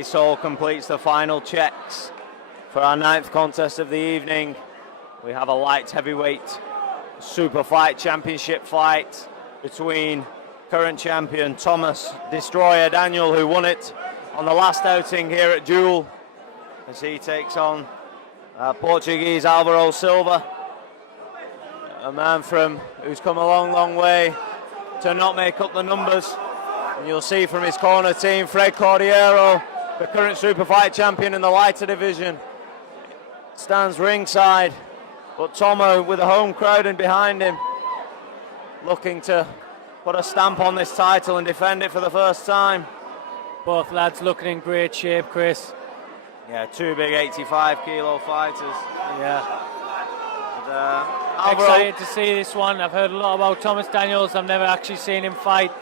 Soul completes the final checks for our 9th contest of the evening. We have a light heavyweight SuperFight Championship fight between current champion Thomas Destroyer Daniel, who won it on the last outing here at DUEL, as he takes on Portuguese Alvaro Silva, a man who's come a long way to not make up the numbers. And you'll see from his corner team, Fred Cordero, the current SuperFight champion in the lighter division, stands ringside, but Tommo with a home crowd and behind him, looking to put a stamp on this title and defend it for the first time. Both lads looking in great shape, Chris. Yeah, two big 85 kilo fighters. Yeah. And, excited to see this one. I've heard a lot about Thomas Daniels. I've never actually seen him fight.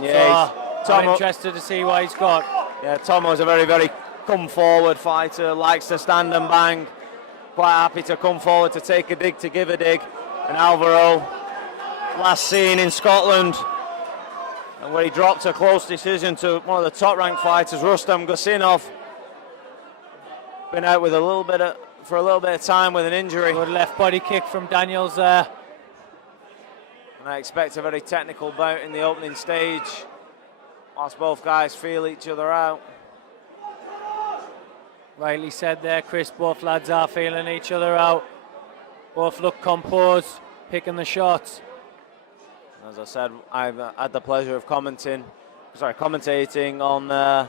Yeah, so I'm interested to see what he's got. Yeah, Tommo's a very come forward fighter, likes to stand and bang, quite happy to come forward to take a dig, to give a dig. And Alvaro, last seen in Scotland, and where he dropped a close decision to one of the top ranked fighters, Rustam Gusinov. Been out with for a little bit of time with an injury. Good left body kick from Daniels there. And I expect a very technical bout in the opening stage, whilst both guys feel each other out. Rightly said there, Chris. Both lads are feeling each other out. Both look composed, picking the shots. As I said, I've had the pleasure of commentating on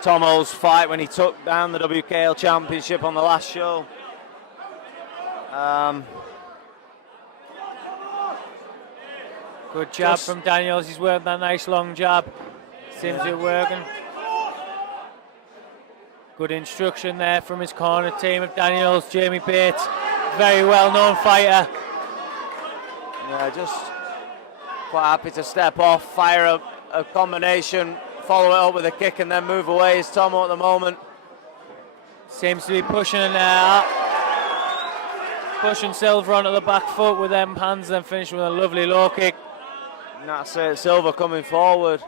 Tommo's fight when he took down the WKL Championship on the last show. Good jab from Daniels. He's working that nice long jab. Seems to be working. Good instruction there from his corner team of Daniels. Jamie Bates, very well-known fighter. Yeah, just quite happy to step off, fire a combination, follow it up with a kick and then move away. Is Tommo at the moment. Seems to be pushing Silva onto the back foot with them hands, then finishing with a lovely low kick. And that's it, Silva coming forward.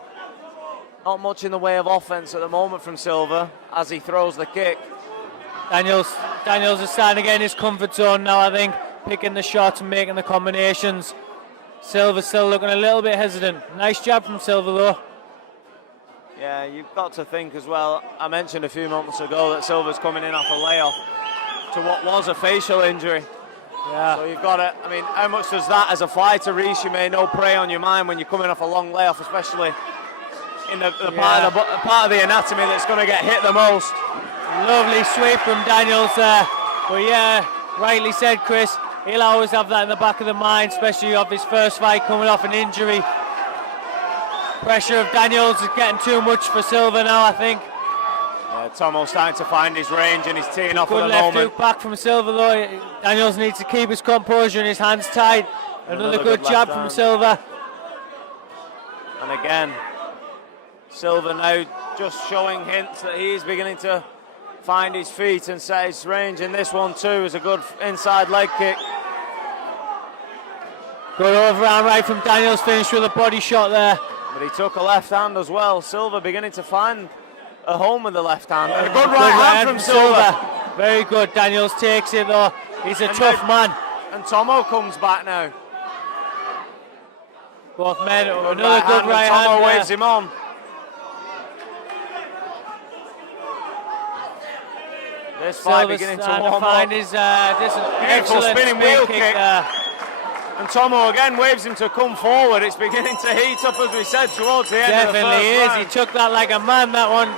Not much in the way of offense at the moment from Silva as he throws the kick. Daniels is starting to get in his comfort zone now, I think, picking the shots and making the combinations. Silva's still looking a little bit hesitant. Nice jab from Silva though. Yeah, you've got to think as well, I mentioned a few moments ago that Silva's coming in off a layoff to what was a facial injury. Yeah. So you've got to, I mean, how much does that as a fighter, Reece, you may know, prey on your mind when you're coming off a long layoff, especially in the part of the anatomy that's going to get hit the most. Lovely sweep from Daniels there. But yeah, rightly said, Chris. He'll always have that in the back of the mind, especially of his first fight coming off an injury. Pressure of Daniels is getting too much for Silva now, I think. Yeah, Tommo's starting to find his range and he's teeing off at the Good left moment. hook back from Silva though. Daniels needs to keep his composure and his hands tight. Another good jab from Silva. And again, Silva now just showing hints that he's beginning to find his feet and set his range. And this one too is a good inside leg kick. Good overhand right from Daniels, finished with a body shot there. But he took a left hand as well. Silva beginning to find a home with the left hand. And a good right hand from Silva. Very good. Daniels takes it though. He's a tough man. And Tommo comes back now. Both men, Good another good right hand. Tommo waves him on. This fight beginning to warm up. His, this is an beautiful spinning wheel kick. there. And Tommo again waves him to come forward. It's beginning to heat up, as we said, towards the end of the first round. Definitely is. He took that like a man, that one.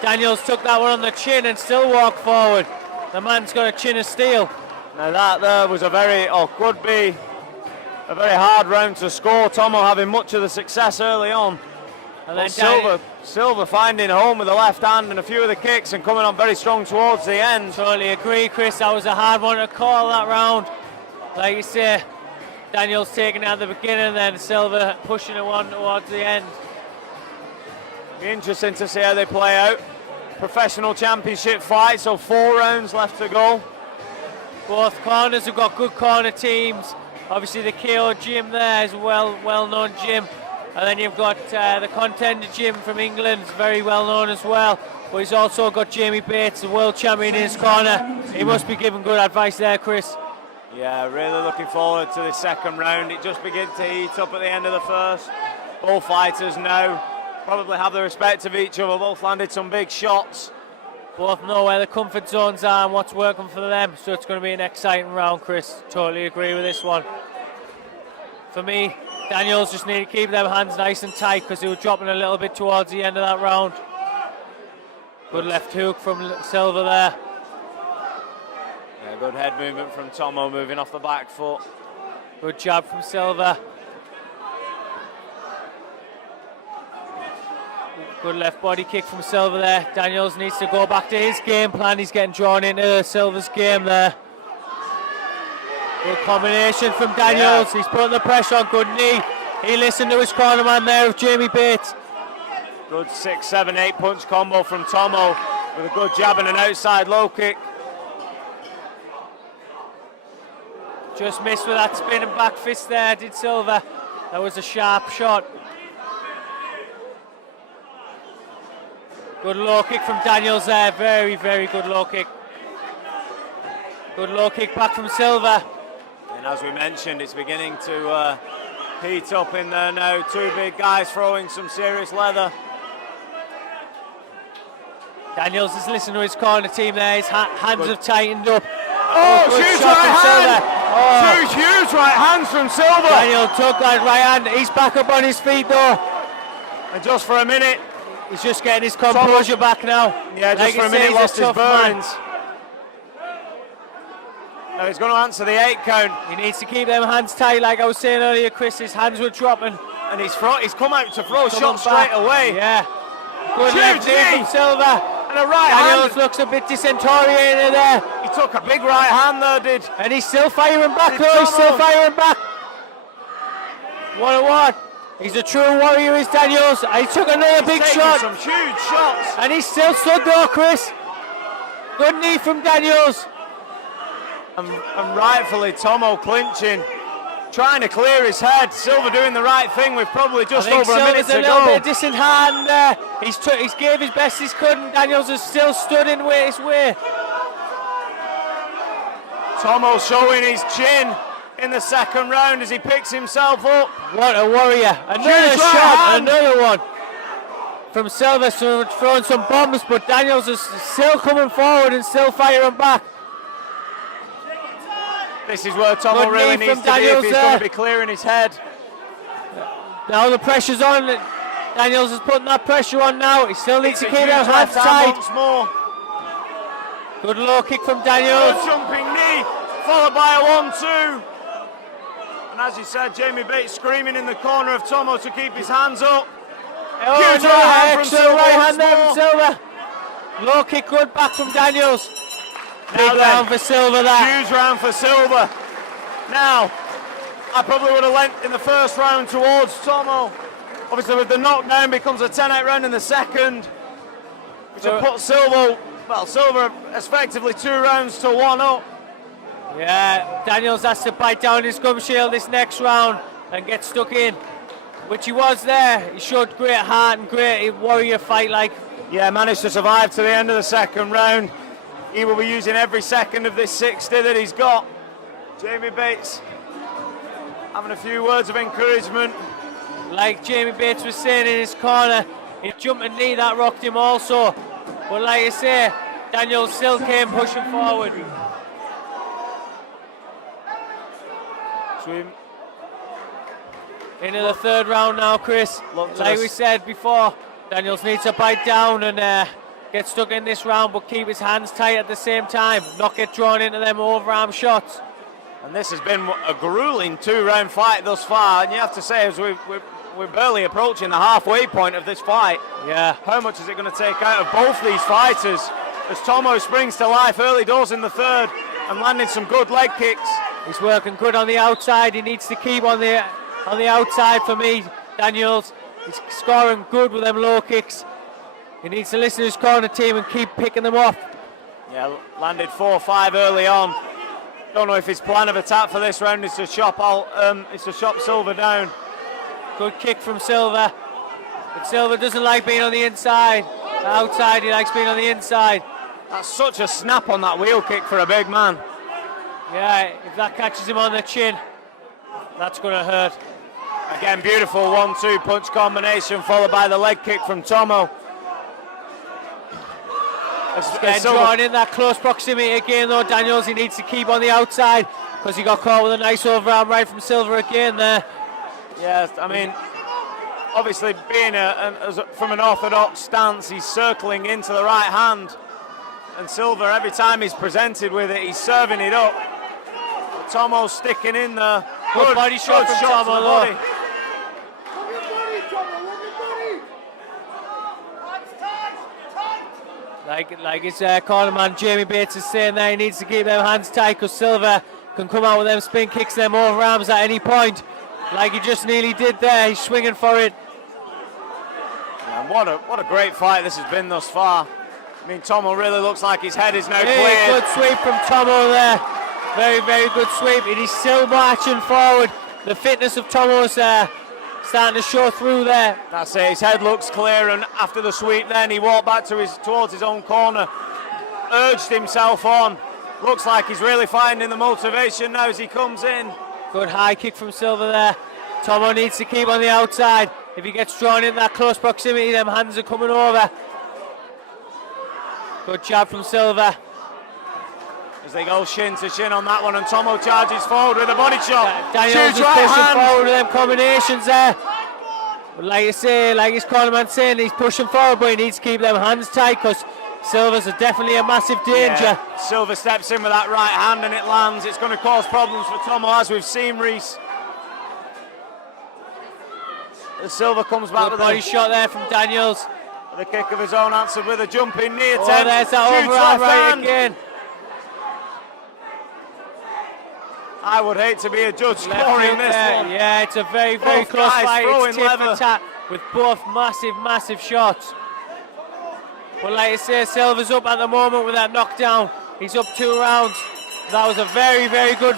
Daniels took that one on the chin and still walked forward. The man's got a chin of steel. Now that there was a very, could be a very hard round to score. Tommo having much of the success early on. And then Silva finding home with the left hand and a few of the kicks and coming on very strong towards the end. Totally agree, Chris. That was a hard one to call, that round. Like you say, Daniels taking it at the beginning and then Silva pushing it one towards the end. Be interesting to see how they play out. Professional championship fight, so 4 rounds left to go. Both corners have got good corner teams. Obviously the KO gym there is a well-known gym. And then you've got the Contender gym from England, very well known as well. But he's also got Jamie Bates, the world champion, in his corner. He must be giving good advice there, Chris. Yeah, really looking forward to the second round. It just begins to heat up at the end of the first. Both fighters now probably have the respect of each other. Both landed some big shots. Both know where the comfort zones are and what's working for them. So it's going to be an exciting round, Chris. Totally agree with this one. For me, Daniels just need to keep them hands nice and tight because they were dropping a little bit towards the end of that round. Good left hook from Silva there. Yeah, good head movement from Tommo, moving off the back foot. Good jab from Silva. Good left body kick from Silva there. Daniels needs to go back to his game plan. He's getting drawn into Silva's game there. Good combination from Daniels. Yeah. He's putting the pressure on. Good knee. He listened to his corner man there with Jamie Bates. Good 6, 7, 8 punch combo from Tommo with a good jab and an outside low kick. Just missed with that spinning back fist there, did Silva. That was a sharp shot. Good low kick from Daniels there. Very, very good low kick. Good low kick back from Silva. And as we mentioned, it's beginning to heat up in there now. 2 big guys throwing some serious leather. Daniels is listening to his corner team there. His hands have tightened up. Oh, huge right hand! Oh. 2 huge right hands from Silva. Daniel took that right hand. He's back up on his feet though. And just for a minute, he's just getting his composure back now. Yeah, just for a minute, lost his bearings. Now he's going to answer the 8 count. He needs to keep them hands tight, like I was saying earlier, Chris. His hands were dropping. And he's come out to throw shots straight away. Yeah. Good left knee from Silva. And a right Daniels hand. looks a bit disorientated there. He took a big right hand there, did. And he's still firing back, though. He's still firing back. 1-1. He's a true warrior, is Daniels. And he took another big shot. Some huge shots. And he's still stood though, Chris. Good knee from Daniels. And rightfully Tommo clinching, trying to clear his head. Silva doing the right thing with probably just over a minute to go. A little bit of distant hand there. He's gave his best he could, and Daniels has still stood in his way. Tommo showing his chin in the second round as he picks himself up. What a warrior. Another shot, another one. From Silva throwing some bombs, but Daniels is still coming forward and still firing back. This is where Tommo really needs to be if he's going to be clearing his head. Now the pressure's on. Daniels is putting that pressure on now. He still needs to keep his hands tight. Once more. Good low kick from Daniels. Good jumping knee, followed by a 1-2. And as you said, Jamie Bates screaming in the corner of Tommo to keep his hands up. Oh, huge right hand there from Silva. Low kick good back from Daniels. Big round for Silva there. Huge round for Silva. Now, I probably would have lent in the first round towards Tommo. Obviously with the knockdown becomes a 10-8 round in the second. Which will put Silva effectively 2 rounds to 1 up. Yeah, Daniels has to bite down his gum shield this next round and get stuck in. Which he was there. He showed great heart and great warrior fight like. Yeah, managed to survive to the end of the second round. He will be using every second of this 60 that he's got. Jamie Bates having a few words of encouragement. Like Jamie Bates was saying in his corner, his jumping knee that rocked him also. But like I say, Daniels still came pushing forward. Swim. Into the third round now, Chris. Like we said before, Daniels needs to bite down and get stuck in this round, but keep his hands tight at the same time, not get drawn into them overarm shots. And this has been a grueling 2-round fight thus far, and you have to say, as we're barely approaching the halfway point of this fight. Yeah. How much is it going to take out of both these fighters as Tommo springs to life early doors in the third and landing some good leg kicks. He's working good on the outside. He needs to keep on the outside for me, Daniels. He's scoring good with them low kicks. He needs to listen to his corner team and keep picking them off. Yeah, landed 4-5 early on. Don't know if his plan of attack for this round is to chop Silva down. Good kick from Silva. But Silva doesn't like being on the inside. The outside, he likes being on the inside. That's such a snap on that wheel kick for a big man. Yeah, if that catches him on the chin, that's going to hurt. Again, beautiful 1-2 punch combination followed by the leg kick from Tommo. Getting drawn in that close proximity again though, Daniels. He needs to keep on the outside because he got caught with a nice overarm right from Silva again there. Yes, I mean, obviously being from an orthodox stance, he's circling into the right hand. And Silva, every time he's presented with it, he's serving it up. But Tommo's sticking in there. Good body shot from Tommo though. Like his corner man Jamie Bates is saying there, he needs to keep them hands tight because Silva can come out with them spin kicks, them overarms at any point. Like he just nearly did there, he's swinging for it. And what a great fight this has been thus far. I mean, Tommo really looks like his head is now clear. Good sweep from Tommo there. Very, very good sweep. And he's still marching forward. The fitness of Tommo's starting to show through there. That's it, his head looks clear, and after the sweep then he walked back towards his own corner, urged himself on. Looks like he's really finding the motivation now as he comes in. Good high kick from Silva there. Tommo needs to keep on the outside. If he gets drawn in that close proximity, them hands are coming over. Good jab from Silva. As they go shin to shin on that one, and Tommo charges forward with a body shot. Daniels is pushing forward with them combinations there. But like you say, like his cornerman saying, he's pushing forward, but he needs to keep them hands tight because Silva's definitely a massive danger. Yeah. Silva steps in with that right hand and it lands. It's going to cause problems for Tommo, as we've seen, Reese. As Silva comes back with a body shot there from Daniels. The kick of his own, answered with a jumping knee attempt. Oh, there's that overarm right again. I would hate to be a judge scoring this one. Yeah, it's a very, very close fight. It's tit for tat with both massive shots. But like I say, Silva's up at the moment with that knockdown. He's up 2 rounds. That was a very, very good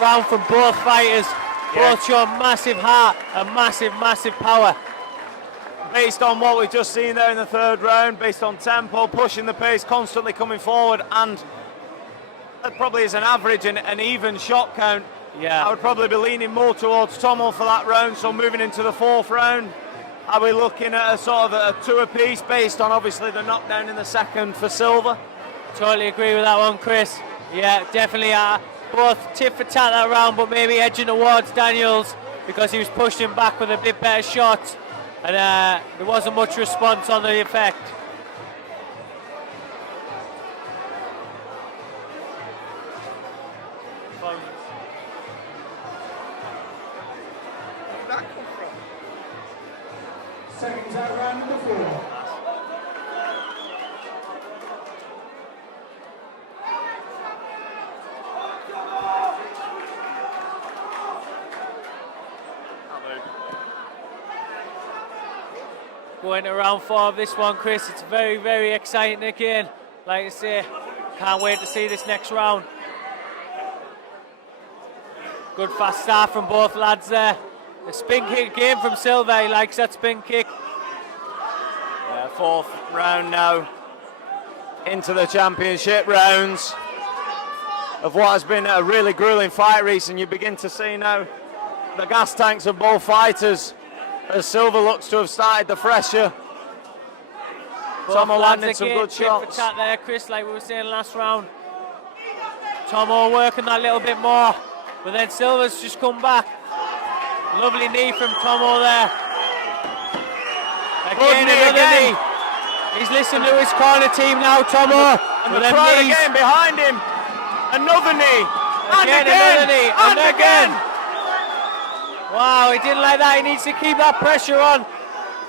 round from both fighters. Yeah. Both show massive heart and massive power. Based on what we've just seen there in the third round, based on tempo, pushing the pace, constantly coming forward, and that probably is an average and an even shot count. Yeah, I would probably be leaning more towards Tommo for that round. So moving into the 4th round, are we looking at a sort of a 2 apiece based on obviously the knockdown in the second for Silva? Totally agree with that one, Chris. Yeah, definitely both tit for tat that round, but maybe edging towards Daniels because he was pushing back with a bit better shots, and there wasn't much response on the effect. Seconds out round number 4. Going to round 4 of this one, Chris. It's very, very exciting again. Like I say, can't wait to see this next round. Good fast start from both lads there. The spin kick game from Silva, he likes that spin kick. Yeah, 4th round now into the championship rounds of what has been a really grueling fight, Reece, and you begin to see now the gas tanks of both fighters as Silva looks to have started the fresher. Tommo landing some good shots. Tit for tat there, Chris, like we were saying last round. Tommo working that little bit more, but then Silva's just come back. Lovely knee from Tommo there. Again, another knee. He's listening to his corner team now, Tommo. And the crowd again behind him. Another knee. Again, another knee, and again. Wow, he didn't like that. He needs to keep that pressure on.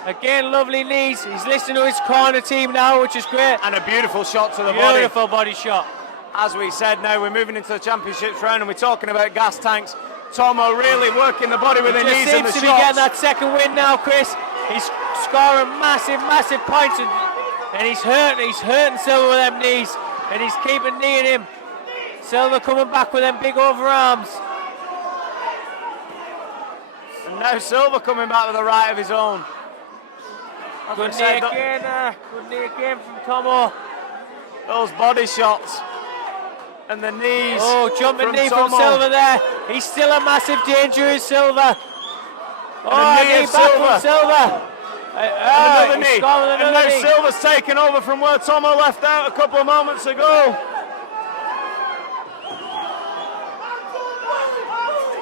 Again, lovely knees. He's listening to his corner team now, which is great. And a beautiful shot to the body. Beautiful body shot. As we said, now we're moving into the championships round and we're talking about gas tanks. Tommo really working the body with the knees and the shots. He seems to be getting that second win now, Chris. He's scoring massive points, and he's hurting Silva with them knees, and he's keeping kneeing him. Silva coming back with them big overarms. And now Silva coming back with a right of his own. Good knee again from Tommo. Those body shots. And the knees. Oh, jumping knee from Silva there. He's still a massive danger, is Silva. Oh, knee back from Silva. Another knee. And now Silva's taken over from where Tommo left out a couple of moments ago.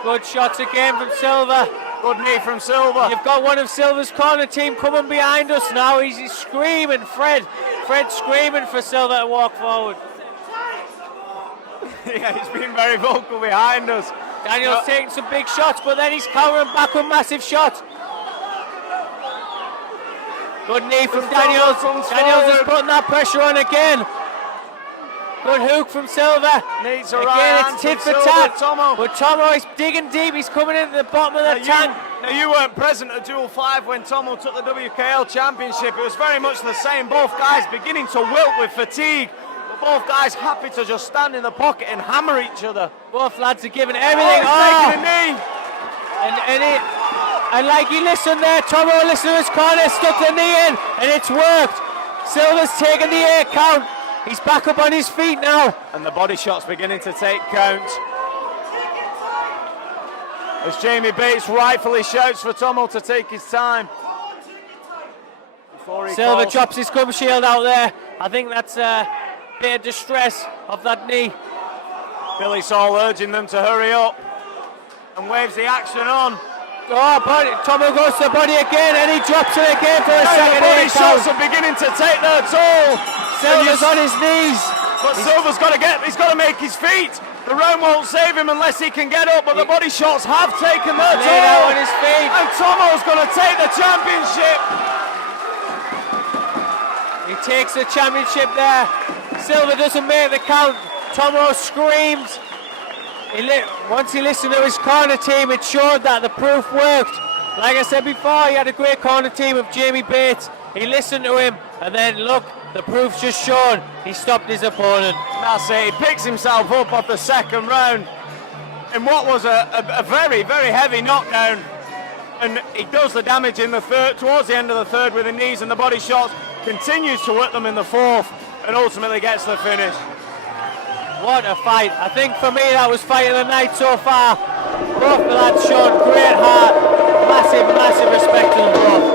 Good shots again from Silva. Good knee from Silva. You've got one of Silva's corner team coming behind us now. He's screaming, Fred screaming for Silva to walk forward. Yeah, he's been very vocal behind us. Daniel's taking some big shots, but then he's countering back with massive shots. Good knee from Daniels. Daniels is putting that pressure on again. Good hook from Silva. Needs a again, it's tit for tat. Tommo. But Tommo is digging deep. He's coming into the bottom of the tank. Now you weren't present at Duel 5 when Tommo took the WKL Championship. It was very much the same. Both guys beginning to wilt with fatigue. Both guys happy to just stand in the pocket and hammer each other. Both lads are giving everything. Taking a knee. And like he listened there, Tommo listened to his corner, stuck the knee in, and it's worked. Silva's taken the 8 count. He's back up on his feet now. And the body shot's beginning to take count. As Jamie Bates rightfully shouts for Tommo to take his time. Silva drops his gum shield out there. I think that's a bit of distress of that knee. Billy Saul urging them to hurry up and waves the action on. Oh, Tommo goes to the body again, and he drops it again for a second. The body shots are beginning to take their toll. Silva's on his knees. But Silva's he's got to make his feet. The round won't save him unless he can get up, but the body shots have taken their toll. Out on his feet. And Tommo's going to take the championship. He takes the championship there. Silva doesn't make the count. Tommo screams. Once he listened to his corner team, it showed that the proof worked. Like I said before, he had a great corner team of Jamie Bates. He listened to him, and then look, the proof's just shown. He stopped his opponent. That's it. He picks himself up off the second round in what was a very, very heavy knockdown. And he does the damage in the third, towards the end of the third with the knees and the body shots. Continues to work them in the fourth, and ultimately gets the finish. What a fight. I think for me that was fight of the night so far. Both the lads showed great heart. Massive respect to them both.